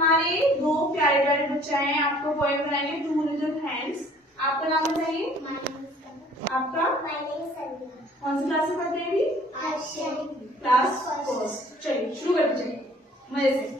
हमारे दो प्यारे प्यारे बच्चे आए हैं, आपको पोएम बनाएंगे टू लिटिल हैंड्स। आपका नाम बताइए। आपका कौन सी क्लास में पढ़ते हैं अभी? Class first. चलिए शुरू करते जाइए मजे से।